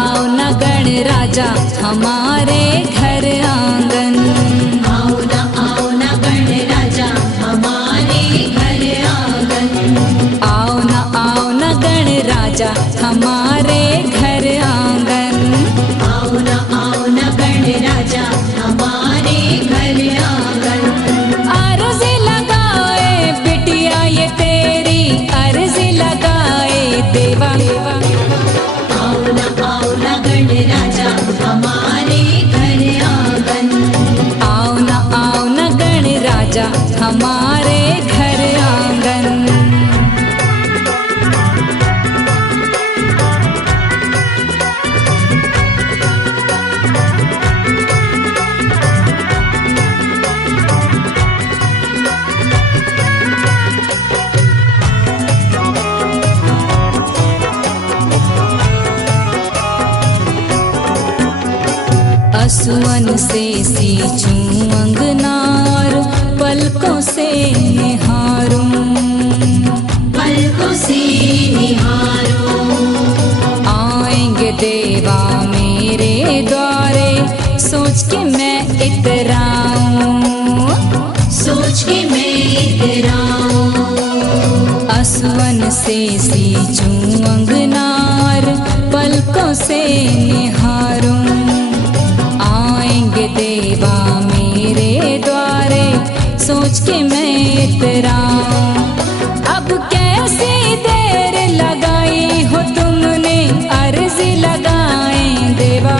आओ न गण राजा हमारे घर आंगन। आओ न गण राजा हमारे घर आंगन। आओ न गण राजा हमारे घर आंगन। आओ न गण राजा हमारे घर आंगन। अर्ज लगाए बिटिया ये तेरी अर्ज लगाए देवा। आओ न गण राजा हमारे घर आंगन। आओ न गण राजा हमारे घर आंगन। असुवन से सींचूं अंगनार पलकों से निहारूं। पलकों से निहारूं। आएंगे देवा मेरे द्वारे सोच के मैं इतराऊं। सोच के मैं इतराऊं। असुवन से सींचूं अंगनार पलकों से निहारूं। आएंगे देवा मेरे द्वारे सोच के मैं इतराऊं। अब कैसी देर लगाई हो तुमने अर्ज लगाए देवा।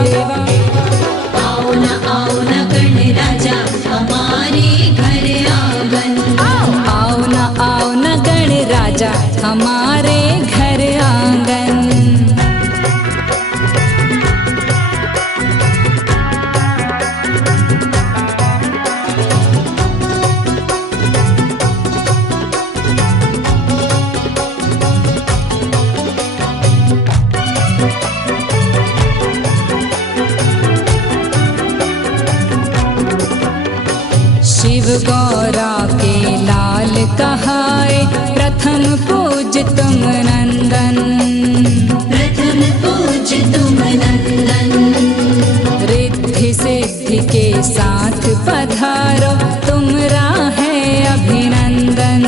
आओ न गण राजा हमारे घर आंगन। आओ न गण राजा हमारे घर आंगन। शिव गौरा के लाल कहाए प्रथम पूज तुम नंदन। प्रथम पूज तुम नंदन। रिद्धि सिद्धि के साथ पधारो तुमरा है अभिनंदन।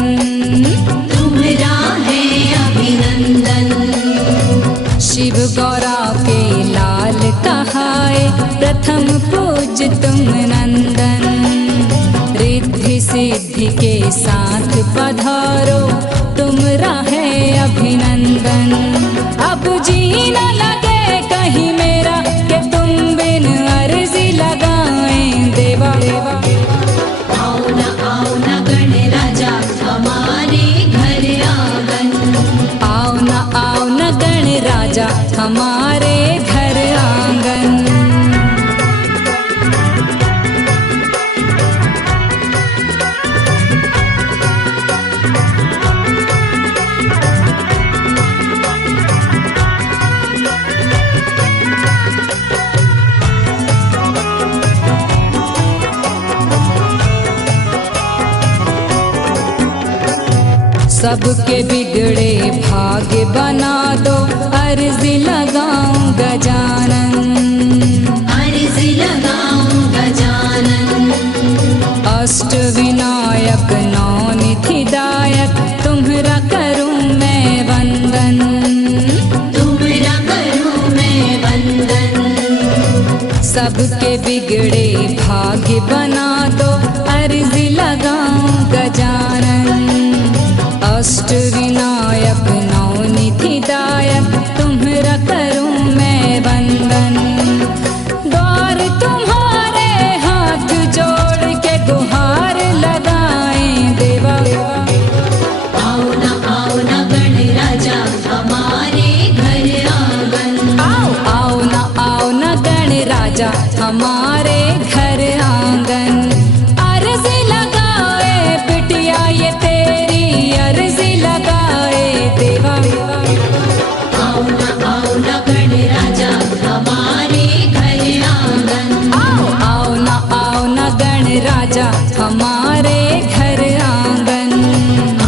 तुमरा है अभिनंदन। शिव गौरा के लाल कहाए प्रथम पूज तुम नंदन। रिद्धि सिद्धि के साथ पधारो तुमरा है अभिनंदन। अब जी न लगे कहीं मेरा कि तुम बिन अर्ज लगाए देवा। आओ न गण राजा हमारे घर आंगन। आओ न गण राजा हमारे घर आंगन। सबके बिगड़े भाग्य बना दो अर्ज लगाऊं गजानन। अर्ज लगाऊं गजानन। अष्ट विनायक नौ निधिदायक तुम्हरा करूं मैं वंदन। तुमरा करूं मैं वंदन। सबके बिगड़े भाग्य बना दो अर्ज लगाऊं गजानन। अष्ट विनायक नौ निधिदायक तुम्हरा करूं मैं वंदन। द्वार तुम्हारे हाथ जोड़ के गुहार लगाए देवा। आओ न गण राजा हमारे घर आंगन। आओ न गण राजा हमारे घर आंगन। अर्ज लगाए बिटिया ये तेरी अर्ज लगाए देवा। आओ न गण राजा हमारे घर आंगन। आओ न गण राजा हमारे घर आंगन।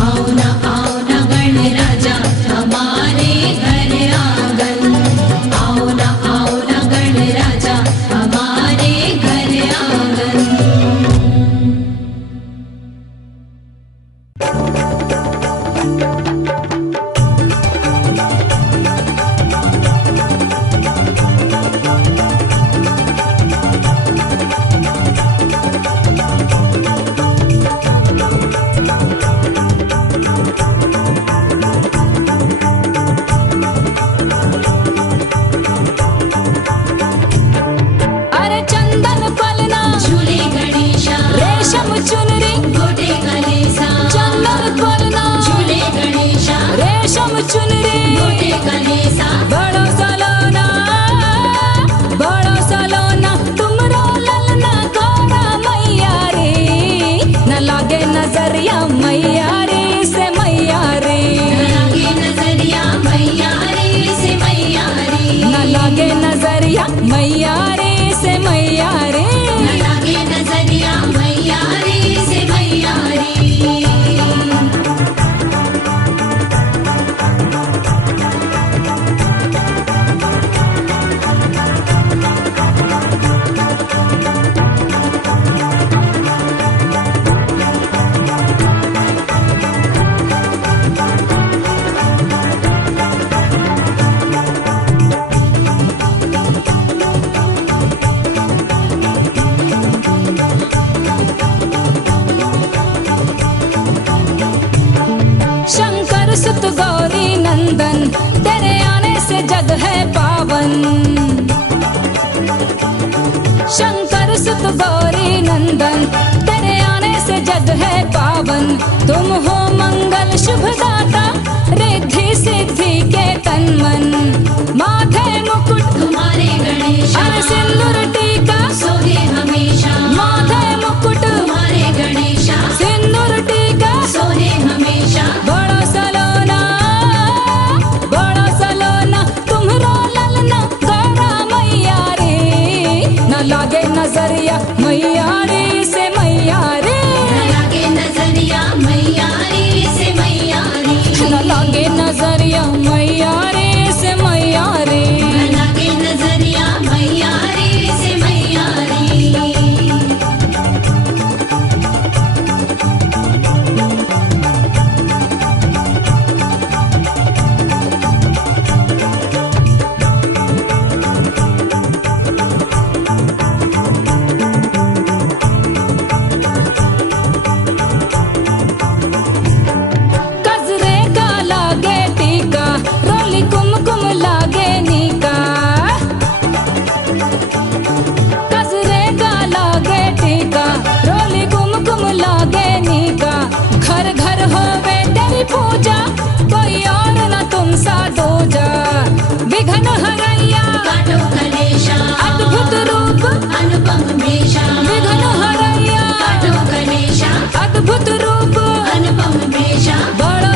आओ न गण राजा हमारे घर आंगन। आओ न नजरिया मैया रे से मैया रे। न लागे नजरिया मैया रे से मैया रे। शंकर सुत गौरी नंदन तेरे आने से जग है पावन। शंकर सुत गौरी नंदन तेरे आने से जग है पावन। तुम हो मंगल शुभदाता रिद्धि सिद्धि के तन मन। माथे मुकुट तुम्हारे गणेश और सिंदूर टीका सोहे हमेशा। माथे मुकुट तुम्हारे गणेश सिंदूर टीका सोहे हमेशा। बड़ा सलोना तुम्हरो ललना गौरा मैया रे। न लागे नजरिया मैया रे से मैया रे। न लागे नजरिया मैया रे से मैया रे। न लागे नजरिया मैया रे से मैया रे। न लागे नजरिया मैया रे से मैया रे। गजरे का लागे टीका रोली कुमकुम लागे नीका। गजरे का लागे टीका रोली कुमकुम लागे नीका। घर घर होवे तेरी पूजा कोई और न तुम सा दूजा। विघ्न हरैया काटो कलेशा अद्भुत रूप अनुपम भेषा। विघ्न हरैया काटो कलेशा अद्भुत रूप अनुपम भेषा। बड़ो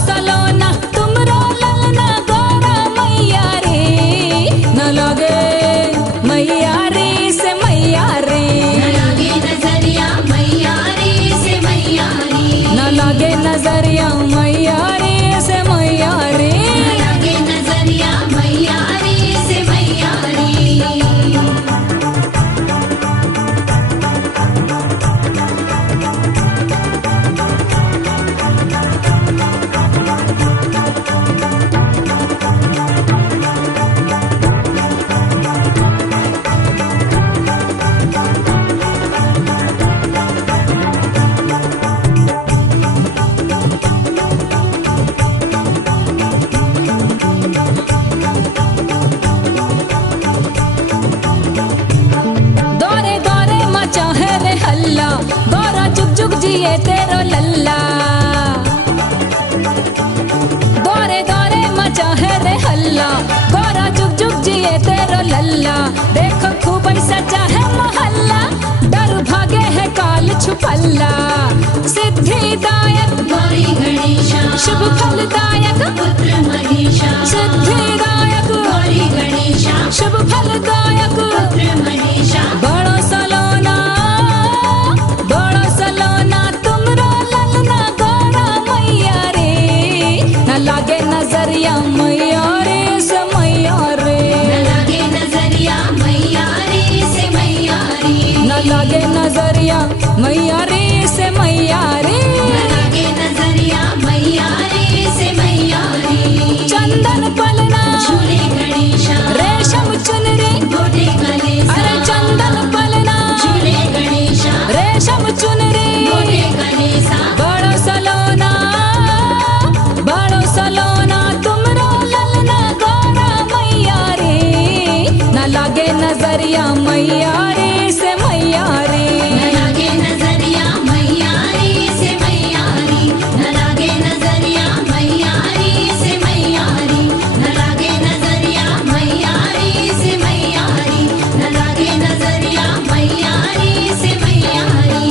सलोना तुमरो ललना गौरा मैया रे। न लगे मैया रे से मैया रे। न लागे नजरिया मैया रे से मैया रे। न लगे नजरिया मैया रे से मैया रे। न लागे नजरिया मैया रे से मैया रे। दौरे दौरे मचा है रे हल्ला गौरा जुग जुग जिए तेरो लल्ला। दौरे दौरे मचा है रे हल्ला गौरा जुग जुग जिए तेरो लल्ला। देखो खूब सजा है मोहल्ला डर भागे है काल छुपल्ला। सिद्धिदायक गौरी गणेशा शुभ फलदायक पुत्र महेशा। सिद्धिदायक गौरी गणेशा शुभ फलदायक पुत्र महेशा। बड़ो सलोना तुमरो ललना गौरा मैया रे। न लागे नजरिया मैया रे से मैया रे। न लागे नजरिया मैया रे से मैया रे। न लागे नजरिया मैया रे से मैया रे। न लागे नजरिया मैया रे से मैया रे। चंदन पलना झूले गणेशा रेशम चुनरी गोटे कलेसा। अरे चंदन पलना झूले गणेशा रेशम चुनरी गोटे कलेसा। बड़ो सलोना तुमरो ललना गौरा मैया रे। न लागे नजरिया मैया रे से मैया रे। न लागे नजरिया मैया रे से मैया रे। न लागे नजरिया मैया रे से मैया रे। न लागे नजरिया मैया रे से मैया रे। न लागे नजरिया मैया रे से मैया रे।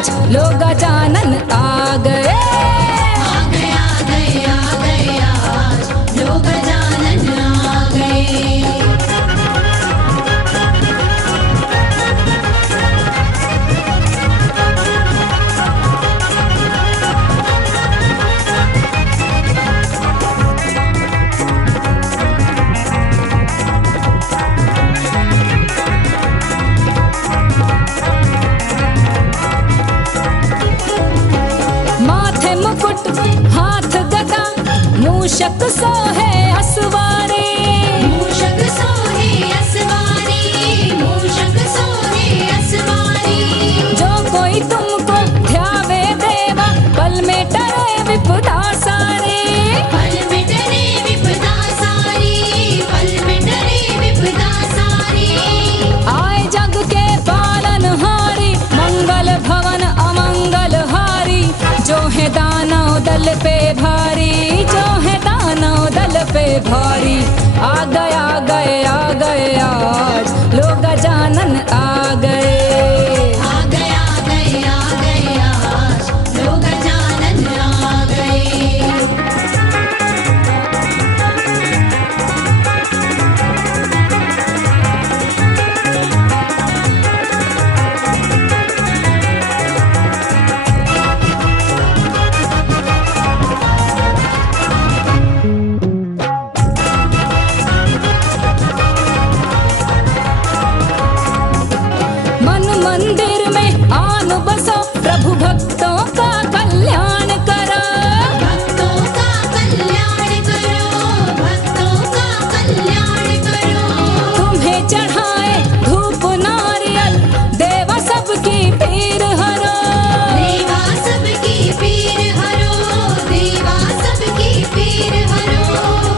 आज लोग गजानन आ गए। आ गए आ गए आ गए आज लोग गजानन आ गए। माथे मुकुट हाथ गदा मूषक सोहे असवारी। मूषक सोहे असवारी, मूषक सोहे असवारी। जो कोई तुमको ध्यावे देवा पल में टरे विपदा सारी। पल में डरे विपदा सारी, पल में डरे विपदा सारी। आए जग के पालनहारी मंगल भवन अमंगल हारी। जो है दानव दल पे भारी, जो है दानव दल पे भारी। आ गए आज लोग गजानन आ गए। आ गए आ गए आ गए आज लोग गजानन आ गए। मन मंदिर में आन बसो प्रभु भक्तों का कल्याण करो। भक्तों का कल्याण करो, भक्तों का कल्याण करो। तुम्हें चढ़ाए धूप नारियल देवा सबकी पीर हरो। देवा सबकी पीर हरो, देवा सबकी पीर हरो।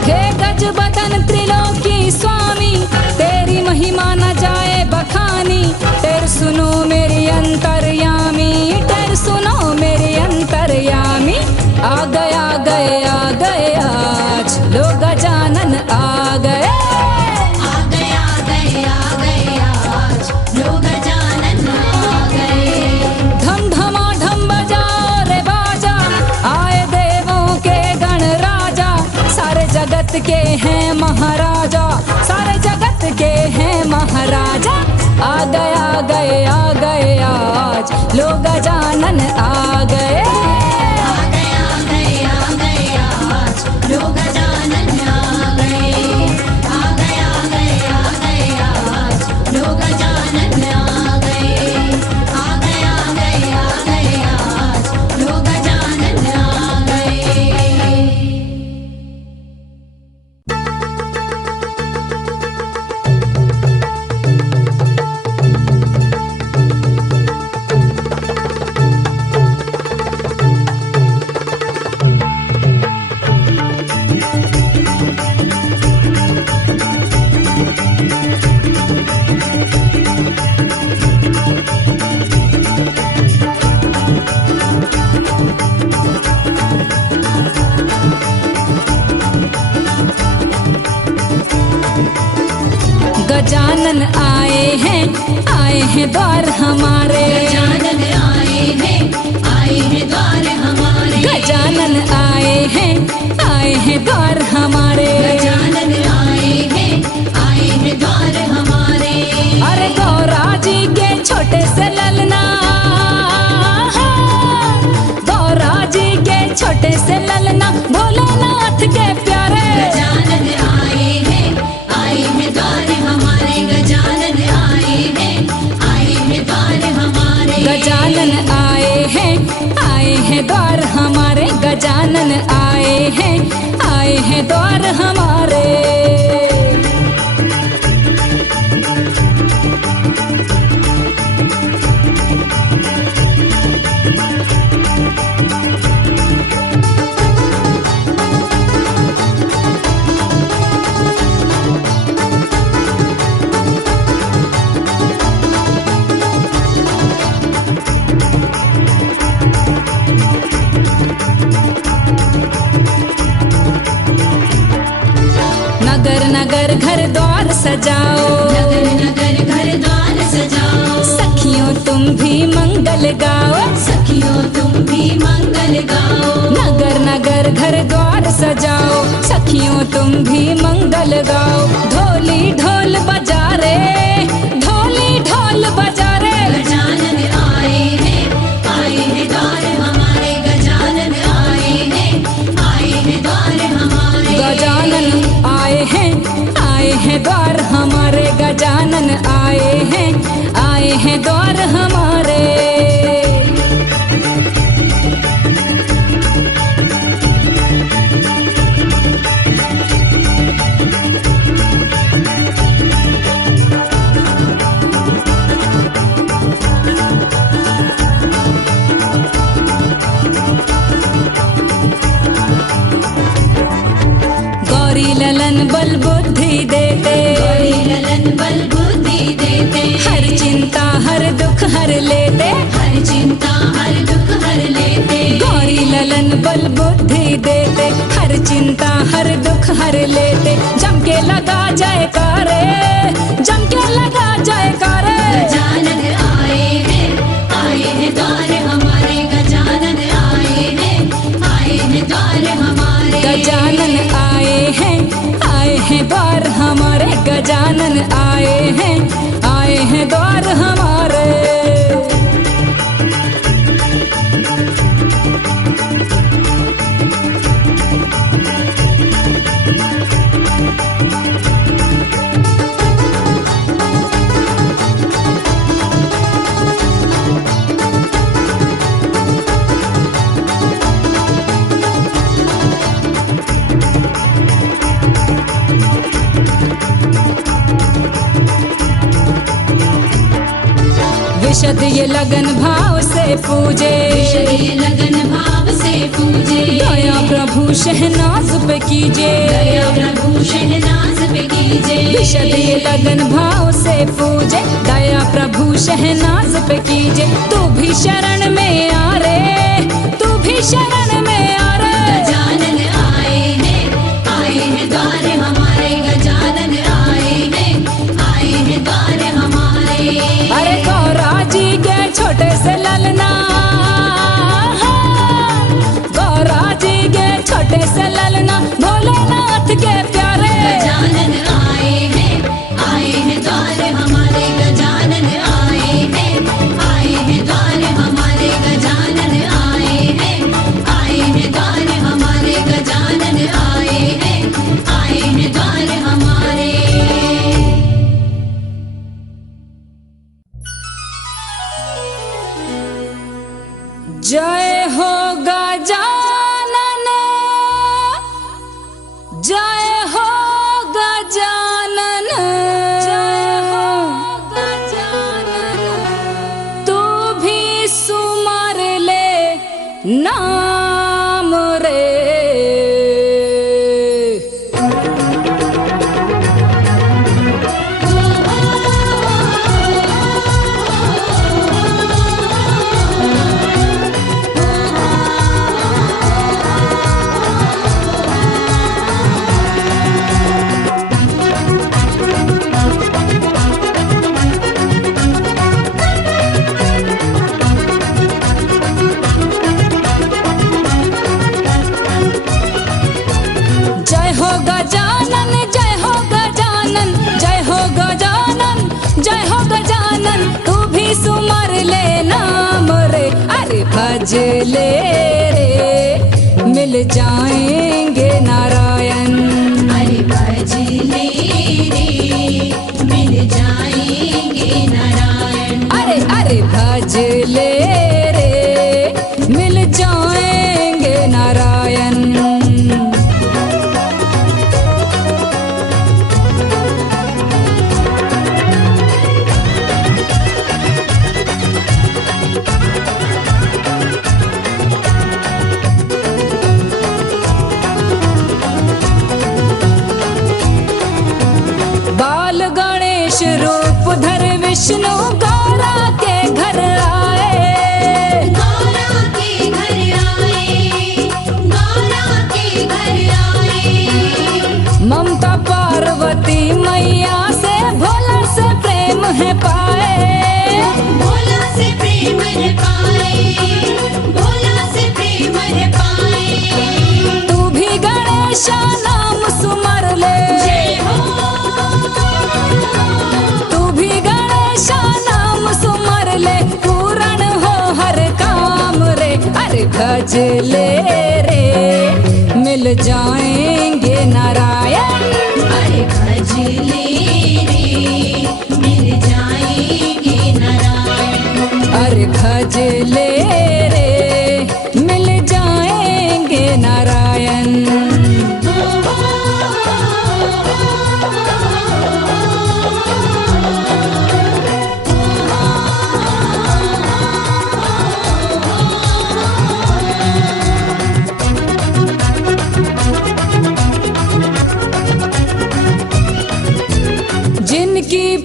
हे गज बदन त्रिलोकी स्वामी तेरी महिमा न जाए बखानी। तेर सुनो मेरी अंतर्यामी, तेर सुनो मेरी अंतर्यामी। आ गए आज लोग गजानन आ गए। आ गए आ गए आ गए आज लोग गजानन आ गए। धम धमा ढम बजाओ रे बाजा आए देवों के गण राजा। सारे जगत के हैं महाराजा, सारे जगत के हैं महाराजा। आ गए आज लोग गजानन आ गए। आ गए आ गए आ गए आज लोग गजानन आ गए। आ गए आ गए आ गए आज लोग गजानन आ गए। आ गए आ गए आ गए आज लोग गजानन आ गए। गजानन आए हैं द्वार हमारे। गजानन आए हैं द्वार हमारे। गजानन आए हैं द्वार हमारे। गजानन आए हैं द्वार हमारे। अरे गौरा जी के छोटे से ललना, गौरा जी के छोटे से ललना भोलेनाथ के प्यारे। गजानन आए हैं द्वार हमारे। गजानन आए हैं द्वार हमारे। गजानन आए हैं द्वार हमारे। गजानन आए हैं द्वार हमारे। नगर नगर घर द्वार सजाओ, नगर नगर घर द्वार सजाओ। सखियों तुम भी मंगल गाओ, सखियों तुम भी मंगल गाओ। नगर नगर घर द्वार सजाओ, सखियों तुम भी मंगल गाओ। ढोली ढोल बजा रे, ढोली ढोल बजा रे, गजानन आए हैं द्वार हमारे, गजानन आए हैं द्वार हमारे। गजानन आए हैं द्वार हमारे, गजानन आए हैं द्वार हमारे। गौरी ललन बल बुद्धि देते, गौरी ललन बल बुद्धि देते, हर चिंता हर दुख हर लेते, हर चिंता हर दुख हर लेते। गौरी ललन बल बुद्धि देते, हर चिंता हर दुख हर लेते। जम के लगा जयकारे, जम के लगा जयकारे, गजानन आए हैं द्वार हमारे, गजानन आए हैं द्वार हमारे। गजानन आए हैं द्वार हमारे, गजानन आए हैं द्वार हमारे। विशद ये लगन भाव से पूजे, ये लगन भाव से पूजे। दया प्रभु शहनाज पे कीजे, दया प्रभु शहनाज पे कीजे। विशद ये लगन भाव से पूजे, दया प्रभु शहनाज पे कीजे। तू भी शरण में आ रे, तू भी शरण में आ रे, गजानन आए हैं द्वार हमारे, गजानन आए हैं द्वार हमारे। अरे गौरा जी के छोटे से ललना, गौरा जी के छोटे से ललना, भोलेनाथ के प्यारे। गजानन आए हैं द्वार हमारे, गजानन आए हैं द्वार हमारे, गजानन आए हैं द्वार हमारे, गजानन आए हैं द्वार हमारे। जय हो गजानन, जय हो गजानन, जय हो गजानन। तू भी सुमर ले नाम रे। जय हो गजानन, जय हो गजानन, जय हो गजानन, जय हो गजानन। तू भी सुमर ले नाम रे, अरे भज ले रे, मिल जाएंगे नारायण। अरे भज ले रे, मिल जाएंगे नारायण। अरे अरे भज ले रे, मिल जाएंगे नारायण। बाल गणेश रूप धर विष्णु गौरा के घर आए,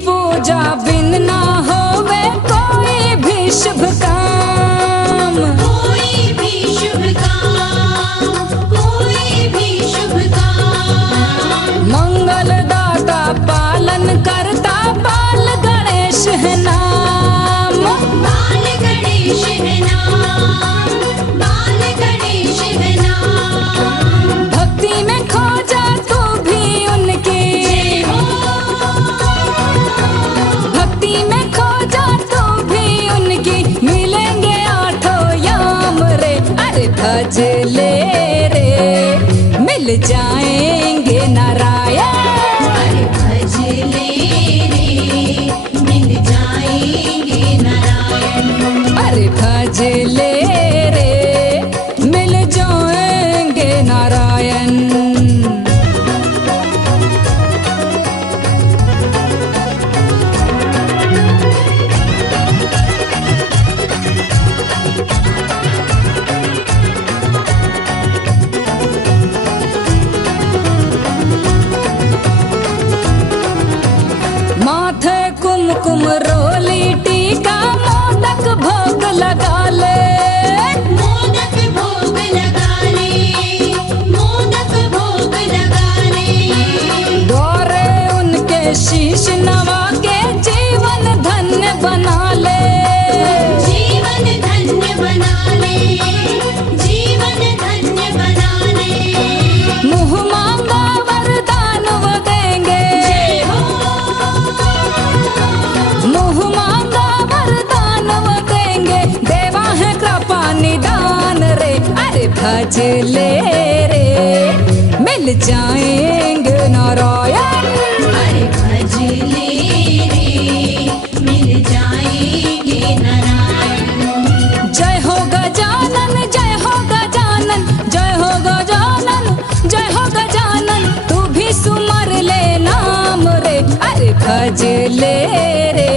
पूजा बिन ना होवे कोई भी शुभ काम। कोई भी शुभ काम, कोई भी शुभ काम। मंगल दाता पालन करता बाल गणेश है नाम। बाल गणेश है नाम, बाल गणेश है नाम। भक्ति में खो जा तू भी उनकी, जय हो, भक्ति में खो जा तू भी उनकी, मिलेंगे आठों याम रे। अरे भज ले रे मिल जाएंगे नारायण। अरे भज ले रे मिल जाएंगे नारायण। अरे भज ले रे मिल जाएंगे नारायण। माथे कुमकुम रोली टीका मोदक भोग लगा ले। मोदक भोग लगा ले, मोदक भोग लगा ले। गौरे उनके शीश नवा के जीवन धन्य बना ले। जीवन धन्य बना ले, जीवन धन्य बना ले। मुँह मांगा वरदान वो देंगे। जय हो, मुँह मांगा वरदान वो देंगे, देवा है कृपा निदान रे। अरे भज ले रे मिल जाएंगे नारायण। अरे भज ले रे मिल जाएंगे नारायण। जय हो गजानन, जय हो गजानन, जय हो गजानन, जय हो गजानन, तू भी सुमर ले नाम रे। अरे भज ले रे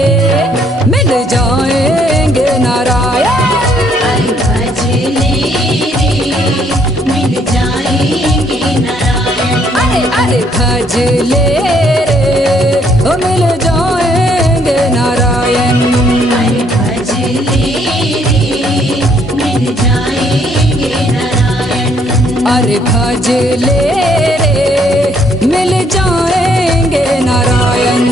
मिल जाएंगे नारायण। अरे भज ले रे मिल जाएंगे नारायण। अरे भज ले रे ओ मिल जाएंगे नारायण। अरे भज ले रे मिल जाएंगे नारायण। अरे भज ले रे मिल जाएंगे नारायण।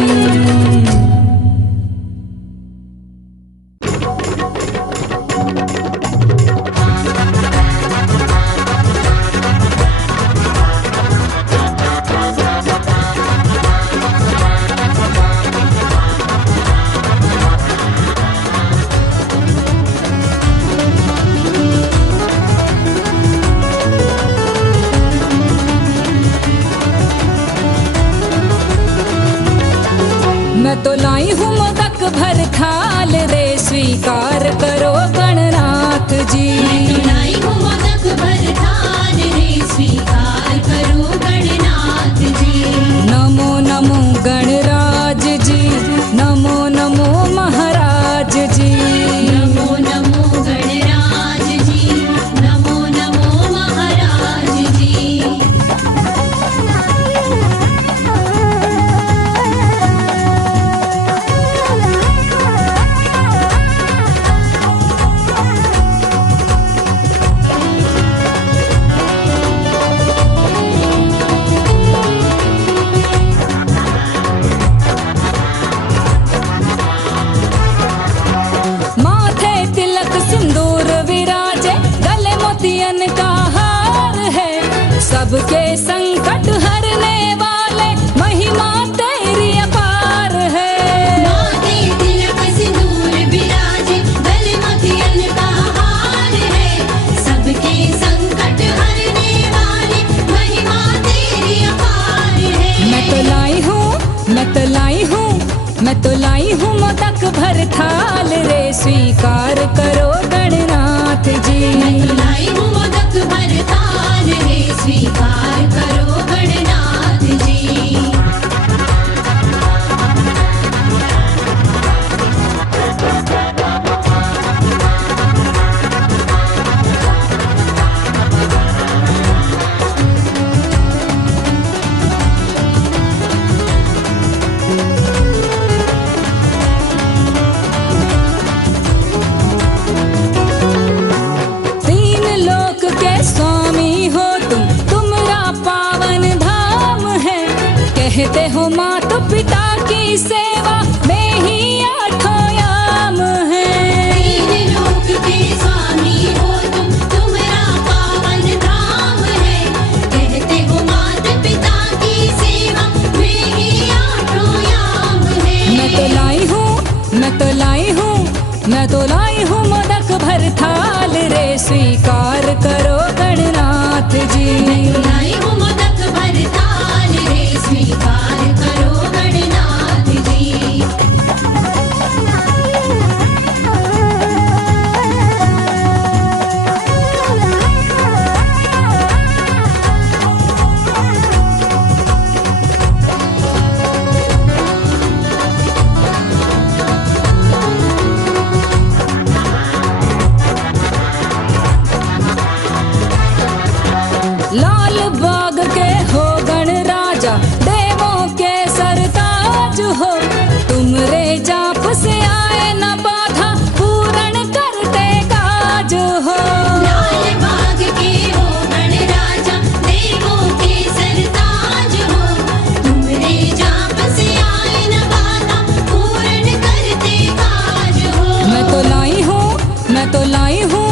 मैं तो लाई हूँ मोदक भर थाल रे, स्वीकार करो गणनाथ जी। लाई हूँ मोदक भर थाल रे, स्वीकार करो गणनाथ जी। नमो नमो गणराज जी, नमो नमो महाराज जी। नमो नमो गणराज जी, नमो नमो महाराज जी। माथे तिलक सिंदूर विराजे, गले मोतियन का हार है, सबके संकट हरने वाले महिमा तेरी अपार है। माथे तिलक सिंदूर विराजे, गले मोतियन का हार है, सबके संकट हरने वाले महिमा तेरी अपार है। मैं तो लाई हूँ, मैं तो लाई हूँ, मैं तो लाई हूँ मोदक भर थाल रे, स्वीकार करो गणनाथ जी। लाई हूँ मोदक भर थाल रे, स्वीकार करो गणनाथ जी। कहते हो माता पिता की सेवा में ही आठों याम है। तीन लोक के स्वामी हो तुम्हारा पावन धाम है। कहते हो माता पिता की सेवा में ही आठों याम है। मैं तो लाई हूँ, मैं तो लाई हूँ, मैं तो लाई हूँ मोदक भर थाल रे, स्वीकार करो गणनाथ जी। लाई हूँ मोदक भर थाल रे, स्वीकार करो गणनाथ जी। लाल बाग के हो गण राजा, देवों के सरताज हो, तुमरे जाप से आए न बाधा, पूर्ण करते काज हो। लाल बाग के हो गण राजा, देवों के सरताज हो, तुमरे जाप से आए न बाधा, पूर्ण करते काज हो। मैं तो लाई हूँ, मैं तो लाई हूँ,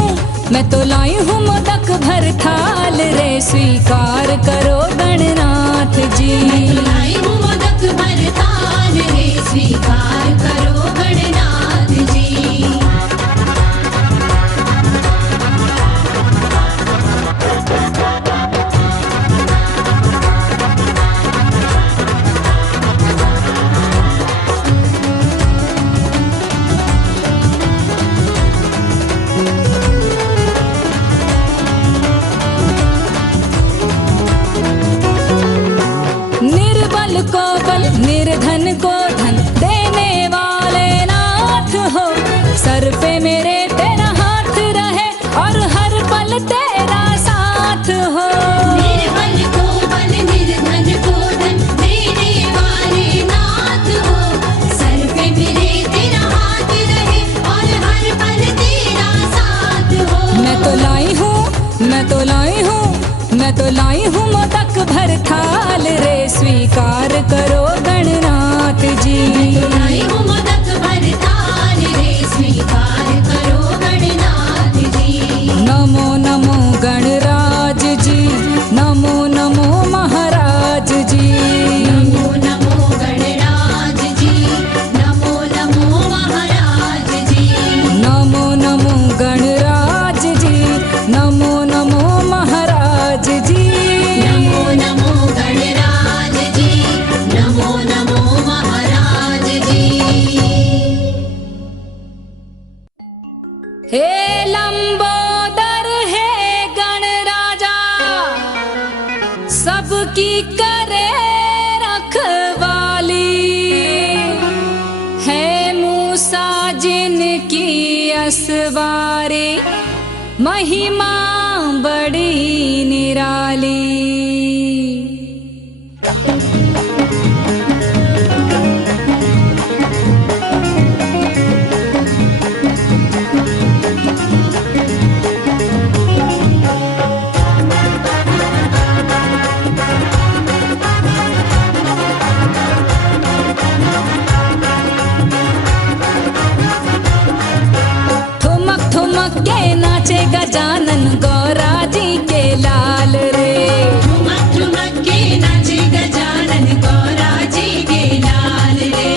मैं तो लाई हूँ मोदक भर थाल रे, स्वीकार करो गणनाथ जी। लाई हूँ मोदक भर थाल रे, स्वीकार करो गणनाथ जी। निर्बल को बल, निर्धन को धन देने वाले नाथ हो, सर पे मेरे तेरा हाथ रहे और हर पल तेरा साथ हो। निर्बल को बल, निर्धन को धन देने वाले नाथ हो, सर पे मेरे तेरा हाथ रहे और हर पल तेरा साथ हो। मैं तो लाई हूँ, मैं तो लाई हूँ, मैं तो लाई हूँ मोदक भर थाल रे, स्वीकार करो गणनाथ जी। लाई हूँ मोदक भर थाल रे, स्वीकार करो गणनाथ जी। नमो नमो गणराज जी, नमो नमो महाराज जी। नमो नमो गणराज जी, नमो नमो महाराज जी। नमो नमो गणराज जी, नमो नमो महाराज जी। नमो नमो गणराज जी, नमो नमो महाराज जी। हे लंबोदर हे गणराजा, सबकी करे रखवाली, है मूसा जिनकी असवारी, महिमा बड़ी निराली। ठुमक ठुमक के नाचे गजानन गौरा जी के लाल रे। ठुमक ठुमक के नाचे गजानन गौरा जी के लाल रे।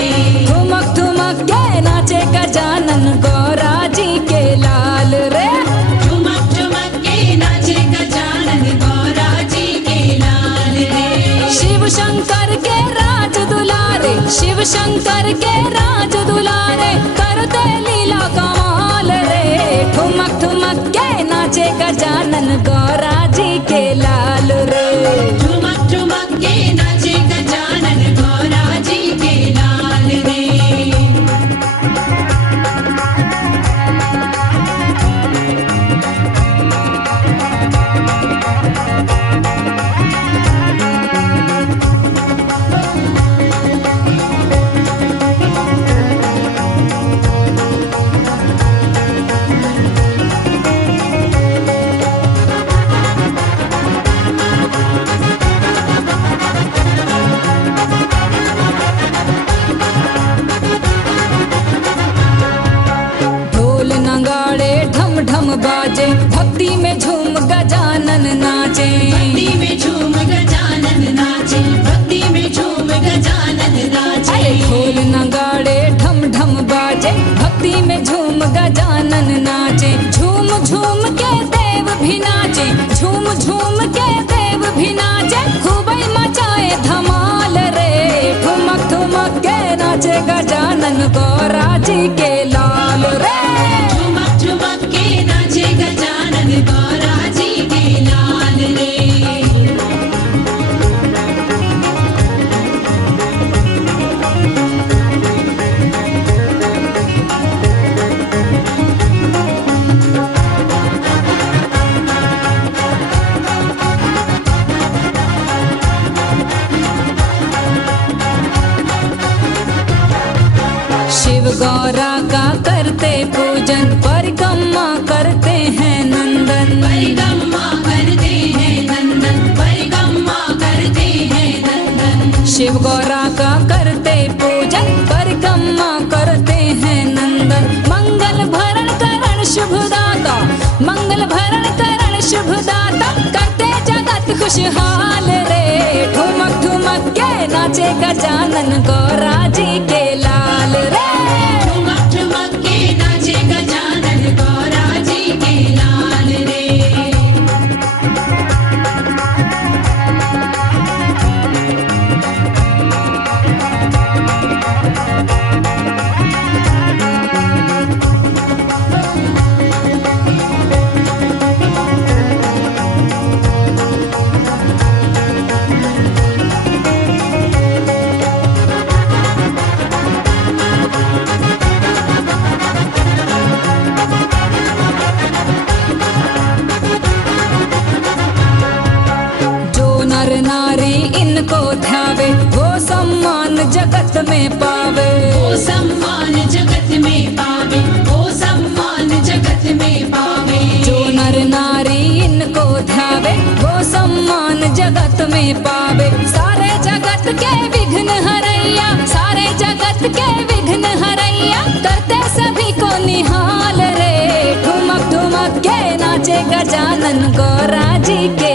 ठुमक ठुमक के नाचे गजानन गौरा जी के लाल रे। ठुमक ठुमक के नाचे गजानन गौरा जी के लाल रे। शिव शंकर के राज दुलारे, शिव शंकर के राज दुलारे, करते लीला कमाल रे। ठुमक ठुमक के नाचे गजानन गौरा जी के लाल रे। ठुमक ठुमक के नाचे गजानन गौरा जी के लाल रे। नाचे गजानन गौरा जी के लाल रे। ठुमक ठुमक के नाचे गजानन गौरा जी के लाल रे। शिव गौरा का करते पूजन परिक्रमा करते हैं नंदन। परिक्रमा करते हैं नंदन, परिक्रमा करते हैं नंदन। शिव गौरा का करते पूजन परिक्रमा करते हैं नंदन। मंगल भरण करण शुभदाता, मंगल भरण करण शुभदाता, करते जगत खुशहाल रे। ठुमक ठुमक के नाचे गजानन गौरा जी के लाल रे। ठुमक ठुमक के नाचे गजानन गौरा जी के लाल रे। नर नारी इनको ध्यावे वो सम्मान जगत में पावे। वो सम्मान जगत में पावे, वो सम्मान जगत में पावे। जो नर नारी इनको ध्यावे वो सम्मान जगत में पावे। सारे जगत के विघ्न हरैया, सारे जगत के विघ्न हरैया, करते सभी को निहाल रे। ठुमक ठुमक के नाचे गजानन गौरा जी के